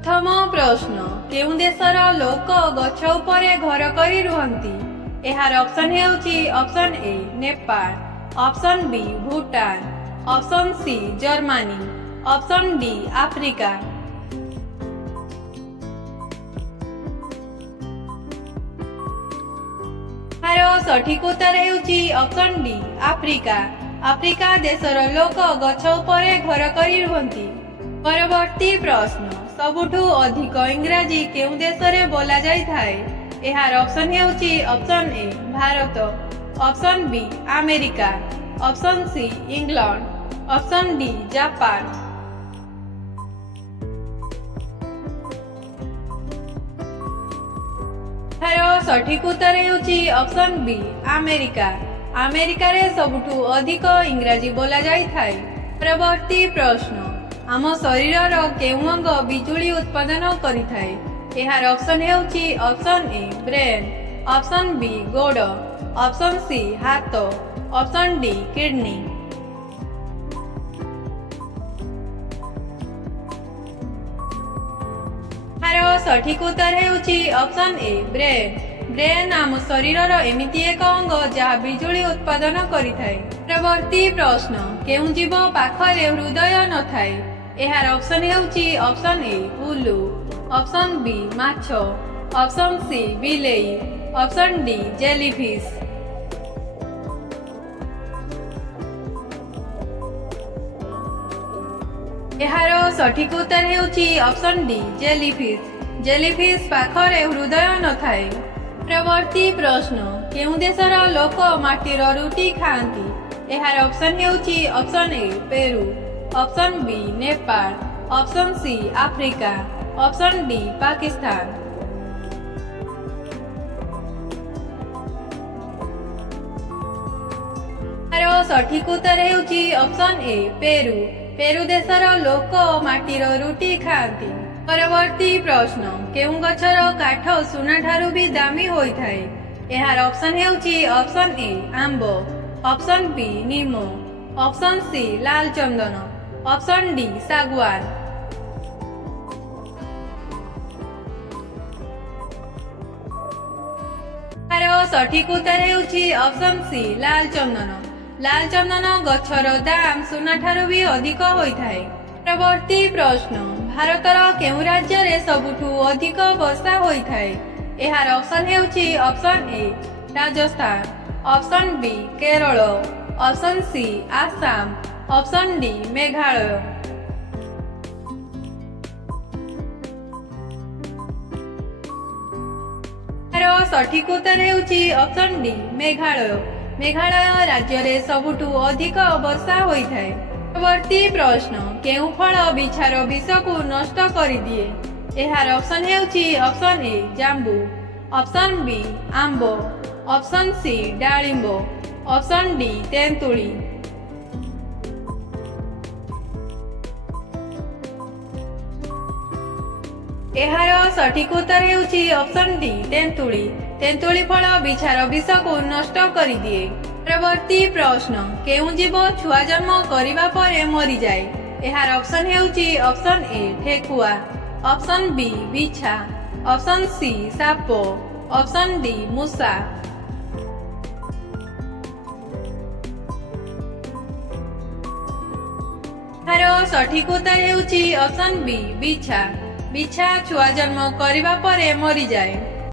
प्रथम प्रश्न केउं देशर लोक गछ उपरे घर करी रुहंती। एहार ऑप्शन हेउची option A Nepal, option B Bhutan, option C Germany, option D Africa. एहार सठिक उत्तर हेउची ऑप्शन डी आफ्रिका। आफ्रिका देशर लोक गछ उपरे घर करी रुहंती। परवर्ती प्रश्न सबुठु अधिक इंग्राजी केउं देशरे बोला जाई थाए। एहार ऑप्शन हेउची option A Bharat, option B America, option C England, option D Japan. एहार सठिक उत्तर हेउची ऑप्शन बी अमेरिका। अमेरिका रे सबुठु अधिक इंग्राजी बोला जाई थाए। परवर्ती प्रश्न आम शरीर केउं अंग बिजुली उत्पादन करि थाए। एहार ऑप्शन हेउची option A brain, option B गोड़, ऑप्शन सी हाथ, ऑप्शन डी किडनी। एहार सठिक उत्तर हेउची ऑप्शन ए ब्रेन। ब्रेन आम शरीर एमिति एक अंग जहा बिजुली उत्पादन करि थाए। परवर्ती प्रश्न केउं जीव पाखरे हृदय न थाए। एहार ऑप्शन हेउची ऑप्शन ए उल्लू, ऑप्शन बी माछ, ऑप्शन सी बिलेई, ऑप्शन डी जेलीफिश। एहार सठिक उत्तर हेउची ऑप्शन डी जेलीफिश। जेलीफिश पाखरे हृदय न थाए। परवर्ती प्रश्न केउं देशर लोक माटीर रुटी खाआंती। एहार ऑप्शन हेउची option A Peru, option B Nepal, option C Africa, option D Pakistan. एहार सठिक उत्तर हेउची ऑप्शन ए पेरू। पेरू देशर लोक माटीर रुटी खाआंती। परवर्ती प्रश्न केउं गछर काठ सुना ठारू भी दामी होई थाए। एहार ऑप्शन हेउची ऑप्शन ए आंबो, ऑप्शन बी नीमो, ऑप्शन सी लाल चंदन, ऑप्शन डी सागवान। एहार सठिक उत्तर हेउची ऑप्शन सी लाल चंदन। लाल चंदन गछर दाम सुना ठारू भी अधिक होई थाए। परवर्ती प्रश्न भारतर केउं राज्य रे सबुठु अधिक वर्षा होई थाए। एहार ऑप्शन हेउची option A Rajasthan, option B Kerala, option C Assam, option D Meghalaya. एहार सठिक उत्तर हेउची ऑप्शन डी मेघालय। मेघालय राज्य रे सबुठु अधिक वर्षा होई थाए। परवर्ती प्रश्न केउं फल बिछार विष को नष्ट करि दिए। एहार ऑप्शन हेउची ऑप्शन ए जांबू, ऑप्शन बी आंबो, ऑप्शन सी डाळिंबो, ऑप्शन डी तेंतुली। एहार सठिक उत्तर हेउची ऑप्शन डी तेंतुली। तेंतुली फल बिछार विष को नष्ट करि दिए। परवर्ती प्रश्न केउं जीव छुआ जन्म करिबा परे मरि जाए। एहार ऑप्शन हेउची ऑप्शन ए ठेकुआ, ऑप्शन बी बिछा, ऑप्शन सी साप, ऑप्शन डी मूसा। एहार सठिक उत्तर हेउची ऑप्शन बी बिछा। बिछा छुआ जन्म करिबा परे मरि जाए।